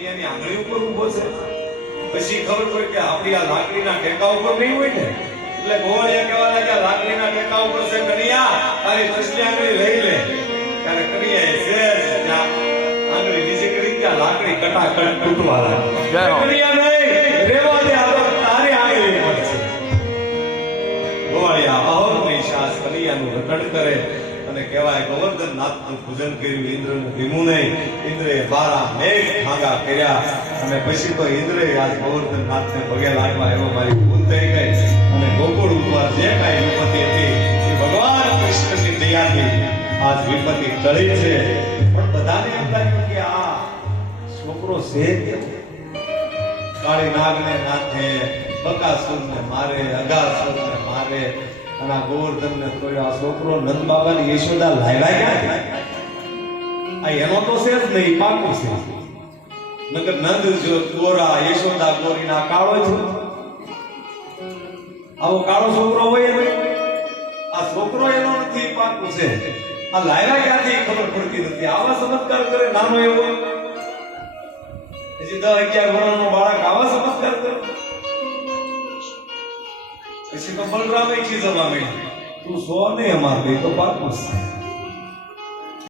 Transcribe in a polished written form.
કન્યાની આંગળી ઉપર ઊભો છે. પછી ખબર પડી કે આપણી આ લાકડીના ટેકા ઉપર નહીં હોય ને, એટલે ગોવાળિયા કહેવા લાગ્યા લાકડીના ટેકા ઉપર છે કન્યા, તારી તસલી આંગળી લઈ લે. ત્યારે કન્યાએ સેજ આંગળી નીચે કરી ત્યાં લાકડી કટાકટ તૂટવા લાગી. કન્યા નહીં રેવા દે, આ તારી આંગળી ઉપર છે. ગોવાળિયા અહોરની શાસ કન્યાનું રટણ કરે અને કહેવાય ગોવર્ધન નાથનું પૂજન કર્યું. ઇન્દ્રનું ભીમું નહીં, ઇન્દ્રએ 12 મેઘ ભાંગા કર્યા અને પછી તો ઇન્દ્રએ આજ ગોવર્ધન નાથને પગે લાગવા એવો મારી ભૂલ થઈ ગઈ. અને ગોકુળ ઉપર જે કાંઈ વિપત્તિ હતી એ ભગવાન કૃષ્ણની દયાથી આજ વિપત્તિ ટળી છે. પણ બધાને એમ લાગ્યું કે આ છોકરો છે કેવો? કાળી નાગને નાથે, બકાસુરને મારે, અગાસુરને મારે અને આ ગોવર્ધનને તોડ્યો. આ છોકરો નંદ બાબાની યશોદા લાવ્યા ક્યાં? આ એનો તો છે જ નહીં, પાકું છે. નકર નંદ જો ગોરા, યશોદા ગોરીના કાળો છે. આવો કાળો છોકરો હોય ને, આ છોકરો એનો નથી, પાકું છે. આ લાવ્યા ક્યાંથી ખબર પડતી નથી. આવા ચમત્કાર કરે નાનો એવો, હજી 10-11 વર્ષનો બાળક આવા ચમત્કાર કરે. પછી તો બલરામે ખીજવા માંડ્યા, તું સો નહીં અમાર ગઈ તો પાકું છે.